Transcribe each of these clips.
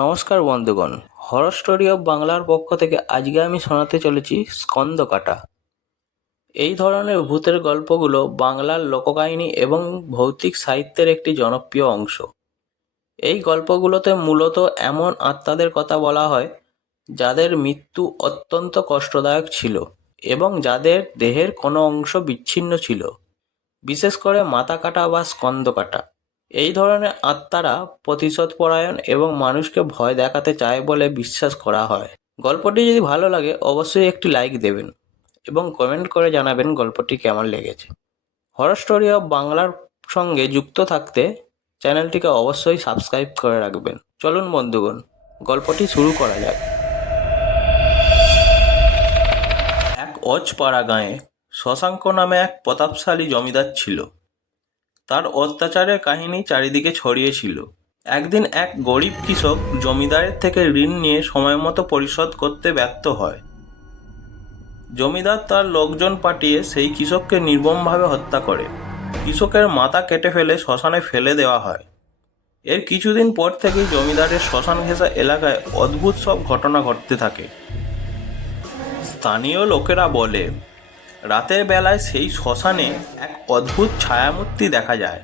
নমস্কার বন্ধুগণ, horror story of বাংলার পক্ষ থেকে আজকে আমি শোনাতে চলেছি স্কন্দকাটা। এই ধরনের ভূতের গল্পগুলো বাংলার লোককাহিনী এবং ভৌতিক সাহিত্যের একটি জনপ্রিয় অংশ। এই গল্পগুলোতে মূলত এমন আত্মাদের কথা বলা হয় যাদের মৃত্যু অত্যন্ত কষ্টদায়ক ছিল এবং যাদের দেহের কোনো অংশ বিচ্ছিন্ন ছিল, বিশেষ করে মাথা কাটা বা স্কন্দ কাটা। এই ধরনের আত্মারা প্রতিশোধপরায়ণ এবং মানুষকে ভয় দেখাতে চায় বলে বিশ্বাস করা হয়। গল্পটি যদি ভালো লাগে অবশ্যই একটি লাইক দেবেন এবং কমেন্ট করে জানাবেন গল্পটি কেমন লেগেছে। হরর স্টোরি অফ বাংলার সঙ্গে যুক্ত থাকতে চ্যানেলটিকে অবশ্যই সাবস্ক্রাইব করে রাখবেন। চলুন বন্ধুগণ, গল্পটি শুরু করা যাক। এক অজপাড়া গাঁয়ে শশাঙ্ক নামে এক প্রতাপশালী জমিদার ছিল। তার অত্যাচারের কাহিনী চারিদিকে ছড়িয়েছিল। একদিন এক গরিব কৃষক জমিদারের থেকে ঋণ নিয়ে সময়মতো পরিশোধ করতে ব্যর্থ হয়। জমিদার তার লোকজন পাঠিয়ে সেই কৃষককে নির্মমভাবে হত্যা করে। কৃষকের মাথা কেটে ফেলে শ্মশানে ফেলে দেওয়া হয়। এর কিছুদিন পর থেকেই জমিদারের শ্মশান ঘেঁষা এলাকায় অদ্ভুত সব ঘটনা ঘটতে থাকে। স্থানীয় লোকেরা বলে, রাতের বেলায় সেই শ্মশানে এক অদ্ভুত ছায়ামূর্তি দেখা যায়।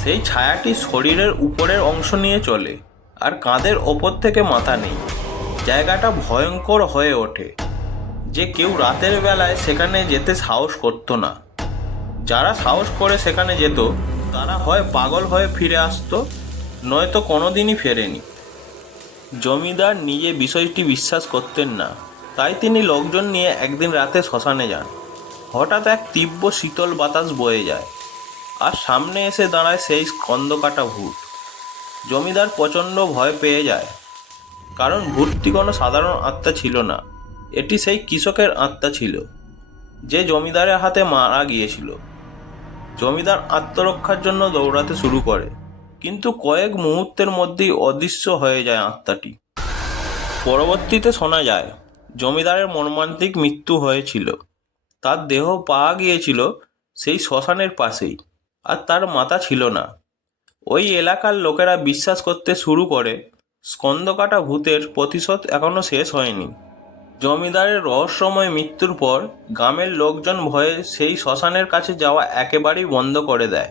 সেই ছায়াটি শরীরের উপরের অংশ নিয়ে চলে আর কাঁধের ওপর থেকে মাথা নেই। জায়গাটা ভয়ঙ্কর হয়ে ওঠে যে কেউ রাতের বেলায় সেখানে যেতে সাহস করতো না। যারা সাহস করে সেখানে যেত তারা হয় পাগল হয়ে ফিরে আসতো, নয়তো কোনোদিনই ফেরেনি। জমিদার নিজে বিষয়টি বিশ্বাস করতেন না, তাই তিনি লোকজন নিয়ে একদিন রাতে শ্মশানে যান। হঠাৎ এক তীব্র শীতল বাতাস বয়ে যায় আর সামনে এসে দাঁড়ায় সেই স্কন্দকাটা ভূত। জমিদার প্রচণ্ড ভয় পেয়ে যায়, কারণ ভূতটি কোনো সাধারণ আত্মা ছিল না। এটি সেই কৃষকের আত্মা ছিল যে জমিদারের হাতে মারা গিয়েছিল। জমিদার আত্মরক্ষার জন্য দৌড়াতে শুরু করে, কিন্তু কয়েক মুহূর্তের মধ্যেই অদৃশ্য হয়ে যায় আত্মাটি। পরবর্তীতে শোনা যায় জমিদারের মর্মান্তিক মৃত্যু হয়েছিল। তার দেহ পাওয়া গিয়েছিল সেই শ্মশানের পাশেই, আর তার মাথা ছিল না। ওই এলাকার লোকেরা বিশ্বাস করতে শুরু করে স্কন্দকাটা ভূতের প্রতিশোধ এখনো শেষ হয়নি। জমিদারের রহস্যময় মৃত্যুর পর গ্রামের লোকজন ভয়ে সেই শ্মশানের কাছে যাওয়া একেবারেই বন্ধ করে দেয়।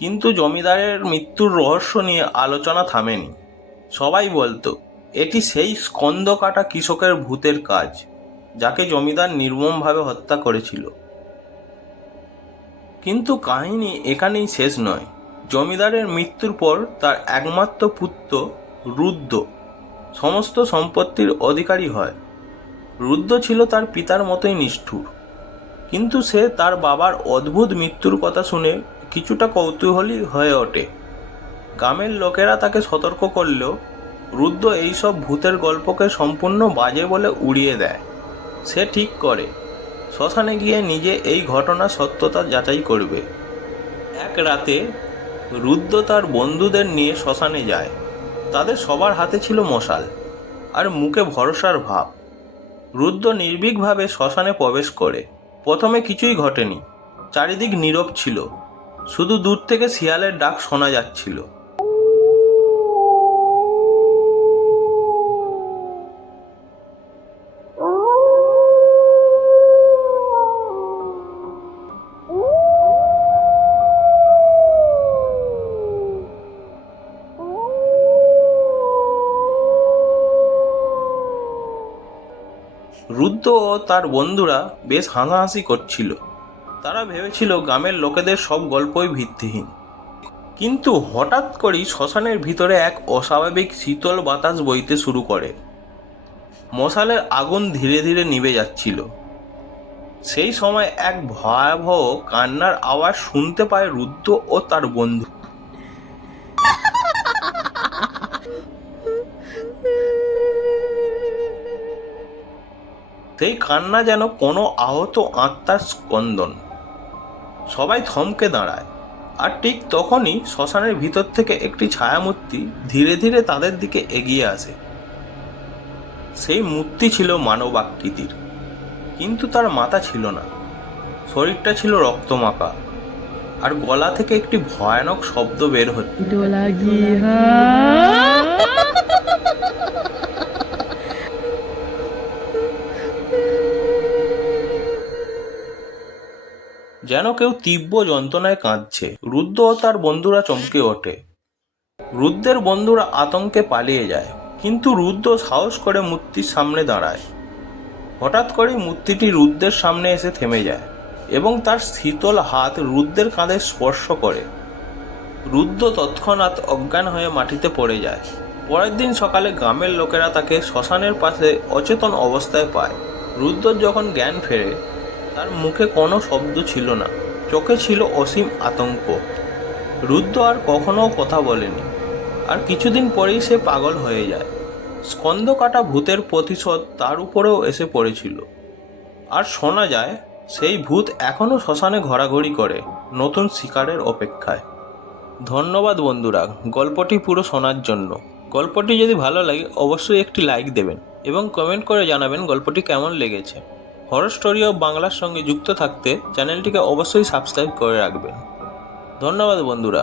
কিন্তু জমিদারের মৃত্যুর রহস্য নিয়ে আলোচনা থামেনি। সবাই বলতো এটি সেই স্কন্দকাটা কৃষকের ভূতের কাজ, যাকে জমিদার নির্মমভাবে হত্যা করেছিল। কিন্তু কাহিনী এখানেই শেষ নয়। জমিদারের মৃত্যুর পর তার একমাত্র পুত্র রুদ্র সমস্ত সম্পত্তির অধিকারী হয়। রুদ্র ছিল তার পিতার মতোই নিষ্ঠুর, কিন্তু সে তার বাবার অদ্ভুত মৃত্যুর কথা শুনে কিছুটা কৌতূহলী হয়ে ওঠে। গ্রামের লোকেরা তাকে সতর্ক করলেও রুদ্র এইসব ভূতের গল্পকে সম্পূর্ণ বাজে বলে উড়িয়ে দেয়। সে ঠিক করে শ্মশানে গিয়ে নিজে এই ঘটনার সত্যতা যাচাই করবে। এক রাতে রুদ্র তার বন্ধুদের নিয়ে শ্মশানে যায়। তাদের সবার হাতে ছিল মশাল আর মুখে ভরসার ভাব। রুদ্র নির্ভীকভাবে শ্মশানে প্রবেশ করে। প্রথমে কিছুই ঘটেনি, চারিদিক নীরব ছিল, শুধু দূর থেকে শিয়ালের ডাক শোনা যাচ্ছিল। রুদ্র ও তার বন্ধুরা বেশ হাসাহাসি করছিল। তারা ভেবেছিল গ্রামের লোকেদের সব গল্পই ভিত্তিহীন। কিন্তু হঠাৎ করেই শ্মশানের ভিতরে এক অস্বাভাবিক শীতল বাতাস বইতে শুরু করে। মশালের আগুন ধীরে ধীরে নিভে যাচ্ছিল। সেই সময় এক ভয়াবহ কান্নার আওয়াজ শুনতে পায় রুদ্র ও তার বন্ধু। সেই কান্না যেন কোনো আহত আত্মার স্পন্দন। সবাই থমকে দাঁড়ায়, আর ঠিক তখনই শ্মশানের ভিতর থেকে একটি ছায়ামূর্তি ধীরে ধীরে তাদের দিকে এগিয়ে আসে। সেই মূর্তি ছিল মানব আকৃতির, কিন্তু তার মাথা ছিল না। শরীরটা ছিল রক্তমাখা, আর গলা থেকে একটি ভয়ানক শব্দ বের হচ্ছে। যেন কেউ তীব্র যন্ত্রণায় কাঁদছে। রুদ্র ও তার বন্ধুরা চমকে ওঠে। রুদ্রের বন্ধুরা আতঙ্কে পালিয়ে যায়, কিন্তু রুদ্র সাহস করে মূর্তির সামনে দাঁড়ায়। হঠাৎ করেই মূর্তিটি রুদ্রের সামনে এসে থেমে যায় এবং তার শীতল হাত রুদ্রের কাঁধে স্পর্শ করে। রুদ্র তৎক্ষণাৎ অজ্ঞান হয়ে মাটিতে পড়ে যায়। পরের দিন সকালে গ্রামের লোকেরা তাকে শ্মশানের পাশে অচেতন অবস্থায় পায়। রুদ্র যখন জ্ঞান ফেরে, তার মুখে কোনো শব্দ ছিল না, চোখে ছিল অসীম আতঙ্ক। রুদ্র আর কখনো কথা বলেনি, আর কিছুদিন পরেই সে পাগল হয়ে যায়। স্কন্ধ কাটা ভূতের প্রতিশোধ তার উপরেও এসে পড়েছিল, আর শোনা যায় সেই ভূত এখনও শ্মশানে ঘোরাঘুরি করে, নতুন শিকারের অপেক্ষায়। ধন্যবাদ বন্ধুরা গল্পটি পুরো শোনার জন্য। গল্পটি যদি ভালো লাগে অবশ্যই একটি লাইক দেবেন এবং কমেন্ট করে জানাবেন গল্পটি কেমন লেগেছে। হরর স্টোরি অফ বাংলার সঙ্গে যুক্ত থাকতে চ্যানেলটিকে অবশ্যই সাবস্ক্রাইব করে রাখবেন। ধন্যবাদ বন্ধুরা।